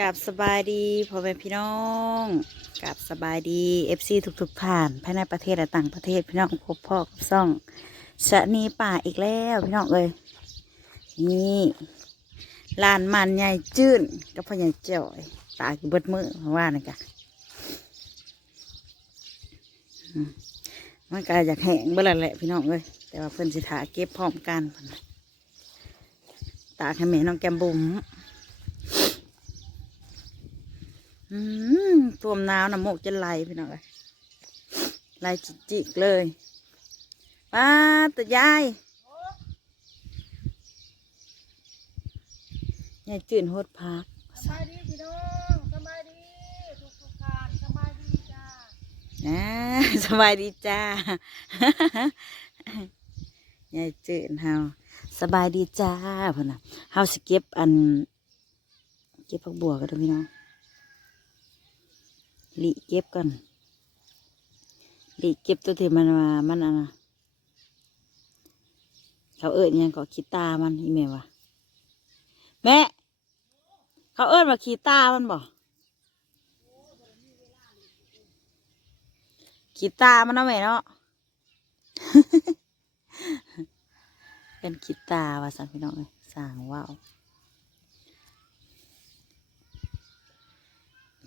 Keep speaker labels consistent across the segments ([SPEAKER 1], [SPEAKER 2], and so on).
[SPEAKER 1] กับสบายดีพ่อแม่พี่น้องกับสบายดีเอฟซีทุกๆท่านภายในประเทศและต่างประเทศพี่น้องพบพ่อกับซ่องชะนีป่าอีกแล้วพี่น้องเอ้ยนี่ลานมันใหญ่จื้นกับพ่อใหญ่จ่อยตากี่เบิดมือเพราะว่านี่กะมันก็อยากแห้งเบิ่แล้วแหละพี่น้องเอ้ยแต่ว่าเพิ่อนสิถาเก็บพร้อมกันตากให้แม่น้องแก้มบุ๋ม อืมท่วมน้ำน้ำมูกจะไหลพี่น้องเอ้ยไหลจิกๆเลยป้าแต่ยายยายจื่นโหดพัก
[SPEAKER 2] สบายดีพี่น้องสบายดีทุกทุกๆท่านสบายดีจ้า
[SPEAKER 1] อ่าสบายดีจ้ายายจื่นเฮาสบายดีจ้าพ่นน่ะเฮาสิเก็บอัน เก็บผักบัวกันเด้อพี่น้องห ลีเก็บกันลีเก็บตัวที่มันมามันอะนะเขาเอิ้นยังก็ขี้ตามันอีแม่วะแม่เขาเอิ้นว่าขี้ตามันบ่ขี้ตามันเนาะแม่เนาะเป็นขี้ตาว่าสันพี่น้องเลยสางว่าว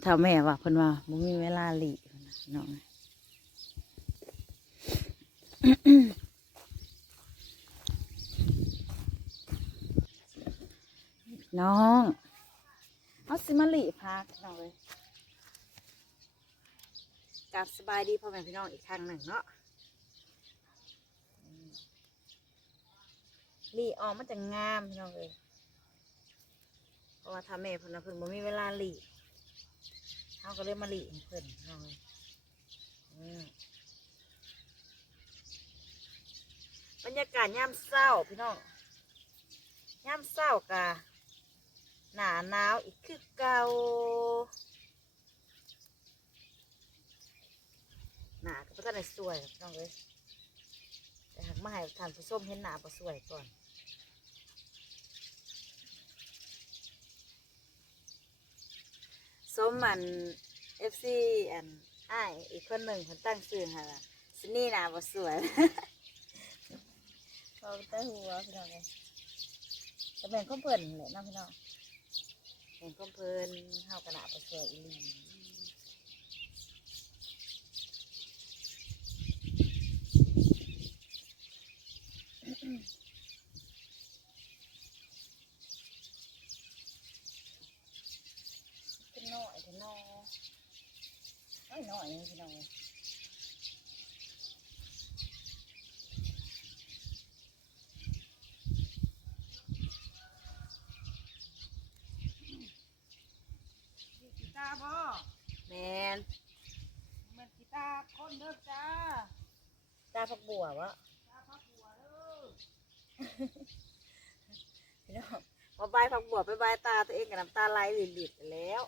[SPEAKER 1] ถ้าแม่ว่าเพิ่นว่าบ่มีเวลาหลีพี่น้องน้องเอาสิมาหลีพักพี่น้องเลยกลับสบายดีพ่อแม่พี่น้องอีกครั้งหนึ่งเนาะหลีออกมันจะงามพี่น้องเลยเพราะว่าถ้าแม่เพิ่นน่ะเพิ่นบ่มีเวลาหลี เขาก็เลยมาหลีเพิ่นพี่น้องเลยอืมบรรยากาศยามเศร้าพี่น้องย่ำเศร้ากะหนาหนาวอีกคือเก่าหนาก็บ่ทันได้สวยหรอกน้องเอ้ยแต่หากมาให้ทานผู้ชมเห็นหนาบ่สวยก่อน มมันเอฟซีอันอ้ายอีกคนหนึ่งคนตั้งชื่อให้ว่าซินี่หนาบ่สวยเขาแต่หัวพี่น้องเลยจะแบ่งข้อมเพลินแหละเน้องพี่น้องแบ่งข้อมเพลินเฮากระดาษประเสริฐอีหลีเป็นน้อย เป็นน้อยน้อยน้อยนี่พี่น้อง
[SPEAKER 2] กีตาร์บ่
[SPEAKER 1] แมน
[SPEAKER 2] แมันกีตาร์คนเด้อจ้า
[SPEAKER 1] ตาผักบัววะ
[SPEAKER 2] ตาพักหัวเด้อ
[SPEAKER 1] พี่น้องมาบายผักบัวไปบายตาตัวเองกับน้ำตาไหลหลิดๆแล้ว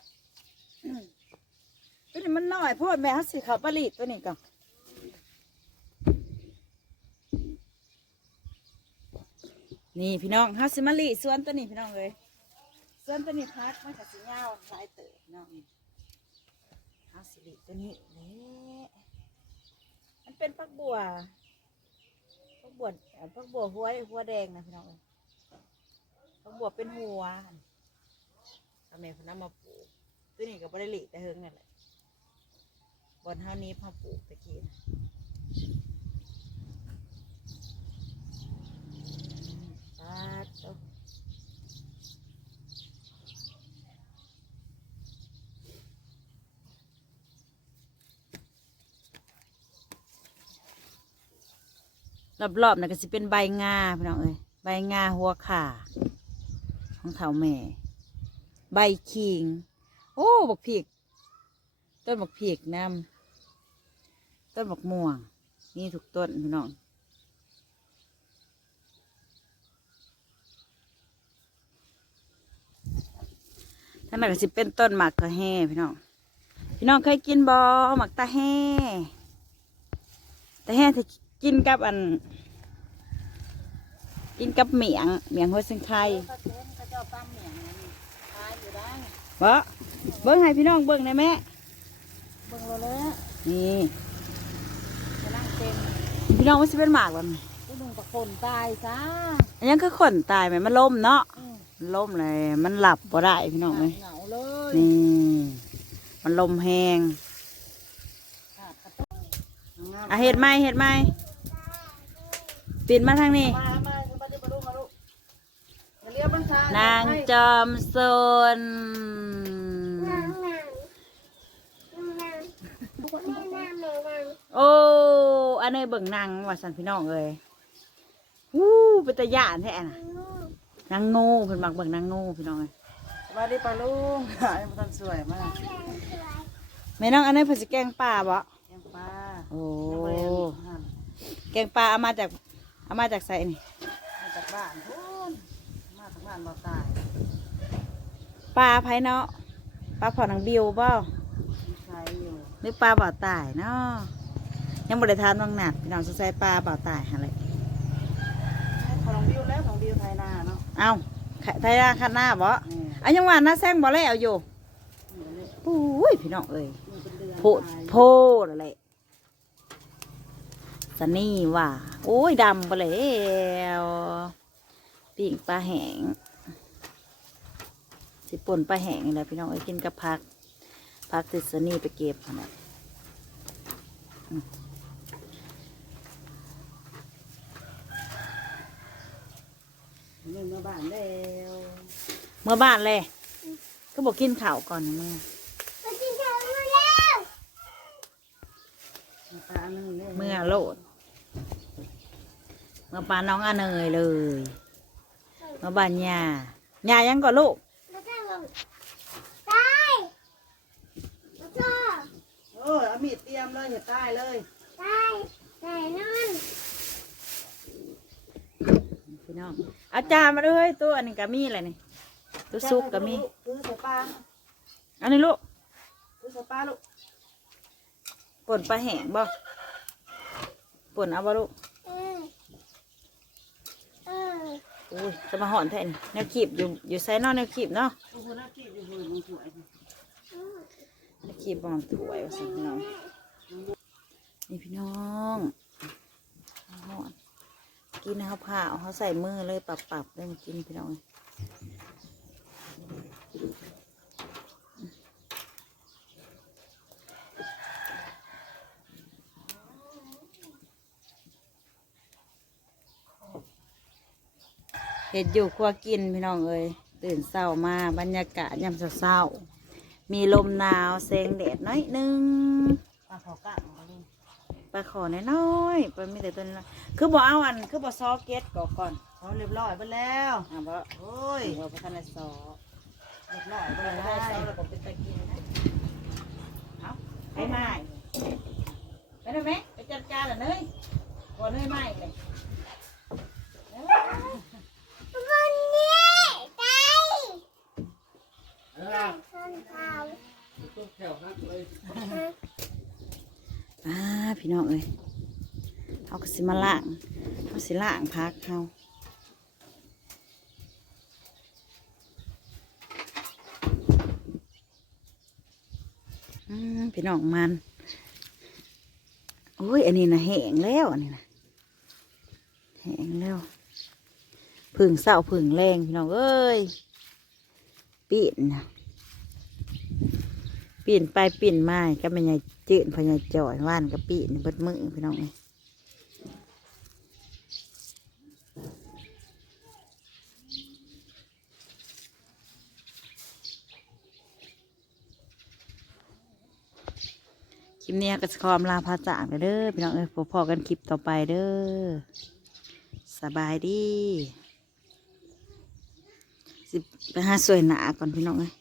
[SPEAKER 1] ตัวนี้มันน้อยโพดแม่เขาสิเขาปลีดตัวนี้ก่อนนี่พี่น้องเขาสิมาลีสวนตัวนี้พี่น้องเลยสวนตัวนี้พักมันกับสีเงาลายเต๋อพี่น้องเขาสิลีตัวนี้แหละมันเป็นผักบัวผักบัวเอ่อผักบัวหัวหัวแดงนะพี่น้องเอ้ยผักบัวเป็นหัวทำไมเขานำมาปลูก ตัวนี้ก็บ่ได้ลีแต่เฮิงนั่นแหละบอนเท่านี้พอปลูกตะกี้นะปาดตรอบๆนะก็สิเป็นใบงาพี่น้องเอ้ยใบงาหัวขาของเถาแม่ ใบขิง อ้บักพีกต้นบักพีกน้ำต้นบักม่วง นี่ถูกต้นพี่น้องท่านนั้นก็สิเป็นต้นหมากตะแห่พี่น้อง พี่น้องเคยกินบอหมากตะแห่ตะแห่ที่กินกับอัน กินกับเหมียงเหมียงหัวเส้นไข่
[SPEAKER 2] เขา เจ้าเขาเจ้าปั้มเหมียงนั่นนี่ตายอยู่ได้
[SPEAKER 1] บ่เบิ้งให้พี่น้องเบิ้งได้ไหม
[SPEAKER 2] เบิ่งเราแล้ว
[SPEAKER 1] นี่
[SPEAKER 2] จะนั่งเต็ม
[SPEAKER 1] พี่น้องว่าสิเป็นหมากบ่นี่
[SPEAKER 2] ผู้หนุ่มกับคนตายจ้า
[SPEAKER 1] อันยังคือคนตายไหมมันล่มเนาะ
[SPEAKER 2] อืม
[SPEAKER 1] มันล่มเลยมันหลับบ่ได้พี่น้องเลย
[SPEAKER 2] เหงาเลย
[SPEAKER 1] นี่มันลมแห้ง
[SPEAKER 2] ขาดกระตุ้น
[SPEAKER 1] อะเห็ดไหมเห็ดไหมปิดมาทางนี้
[SPEAKER 2] มามามาเดี๋ยวมาดูมาดูอย่าเลี้ยวมันซ้าย
[SPEAKER 1] นางจอมโซน โอ้อันนี้เบิ่งนางว่าสันพี่น้องเลยวู้เป็นตะยานแท้น่ะนางงูเพิ่นมักเบิ่งนางงูพี่น้องเลย
[SPEAKER 2] สวัสดีป้าลุงไอ้มันสวยมาก
[SPEAKER 1] แม่น้องอันนี้เพิ่นสิแกงป่าบ่
[SPEAKER 2] แกงปลา
[SPEAKER 1] โอ้
[SPEAKER 2] ยังไม่ได้หั่น
[SPEAKER 1] แกงป่าเอามาจากเอามาจากไสนี่
[SPEAKER 2] มาจากบ้านพูนมาจากบ้านบ่ตาย
[SPEAKER 1] ปลาไผเนาะปลาพอนางบิวบ่
[SPEAKER 2] มีใครอยู่
[SPEAKER 1] หรือปลาบ่าวตายเนาะ ยังบ่ได้ทานน้องหนักพี่น้องสงสัยปลาบ่าวตายหั่นแหละ
[SPEAKER 2] ของบิวแล้วของบิวไทยนาเนาะ
[SPEAKER 1] เอ้าไข่ไทยราคันหน้าบ่
[SPEAKER 2] นี่
[SPEAKER 1] อันยังว่าหน้าแซงบ่แล้วอยู่
[SPEAKER 2] นี่
[SPEAKER 1] ปุ้ยพี่น้องเอ้ย
[SPEAKER 2] เป็นเดือน
[SPEAKER 1] โพดโพดอะไรสนี่ว่า โอ้ยดำไปแล้วปิ่งปลาแห้งสิป่นปลาแห้งนี่แหละพี่น้องเอ้ยกินกับผักผักติดสนี่ไปเก็บหั่นน่ะ
[SPEAKER 2] เงินมาบ้านแล้ว
[SPEAKER 1] เมื่อบ้านเลย ก็บอกกินข้าวก่อนนะมึง
[SPEAKER 2] มาปลาหนึ่งเลย
[SPEAKER 1] เมื่อโลดเมื่อปลาน้องอาเนยเลยเมื่อบ้านย่าย่ายังก่อนลูก
[SPEAKER 2] โอ้ยเอามีดเตรียมเลยเห็ดใต้เลย
[SPEAKER 1] พี่น้อ งเอาจารย์มาด้วยตัวอันนี้ก็มีอะไรนี่ตัวซุปก็มี
[SPEAKER 2] ซื้อใส่ปลา
[SPEAKER 1] อันนี้ลูก
[SPEAKER 2] ซื้อใส่ปลาลูก
[SPEAKER 1] ป่นปลาแห้งบ่ป่นเอาบ่ลูกอุ้ยจะมาหอนแท่นี่แนวขีบอยู่อยู่ไซนอกแนวขีบเนาะ
[SPEAKER 2] โอ้โหน่ากินอยู่เลยมันสวย
[SPEAKER 1] แนวขีบบอนถวยว่าสิพี่น้องนี่พี่น้องเอาหอน กินข้าวผ้าเขาใส่มือเลยปรับปรับๆเลยมากินพี่น้องเห็ดอยู่ครัวกินพี่น้องเอ้ยตื่นเศร้ามาบรรยากาศยามเศร้ามีลมหนาวแสงแดดน้อยหนึง
[SPEAKER 2] ปลาขอกะของเขา
[SPEAKER 1] ปลาขอน้อยๆปลาไม่แต่ตัวน้อยคือบ่เอาอัน คือบ่ซอเก็ตก่อนก่อน
[SPEAKER 2] เขาเรียบร้อยไปแล้ว
[SPEAKER 1] อ่าบ่
[SPEAKER 2] โอ้ย
[SPEAKER 1] บ่บ่ทันได้ซอ
[SPEAKER 2] เรียบร้อยไป
[SPEAKER 1] บ่
[SPEAKER 2] แล้
[SPEAKER 1] ได้ซอ
[SPEAKER 2] ว
[SPEAKER 1] แล้วก็เป็นตะกินนะเอาไปไม้ไปได้ไหมไปจัดการละเนยบ่เนยไม้เลยอ่าพี่น้องเอ้ยเอาก็ สิมาล้างเอาสิล้างพักเฮาอืมพี่น้องมันโอ้ย อันนี้นะแห้งแล้วอันนี้นะแห้งแล้วผึ่งเศร้าผึ่งแรงพี่น้องเอ้ยปีนนะปีนไปปีนมาก็ไม่ใหญ่จืดพญายจ่อยว่านกับปีนเบิดมือพี่น้องเอ้ย ลิปนี้ก็จะขอมลาพาจากเด้อพี่น้องเอ้ยพอกันคลิปต่อไปเด้อสบายดีสิไปหาสวยหนาก่อนพี่น้องเอ้ย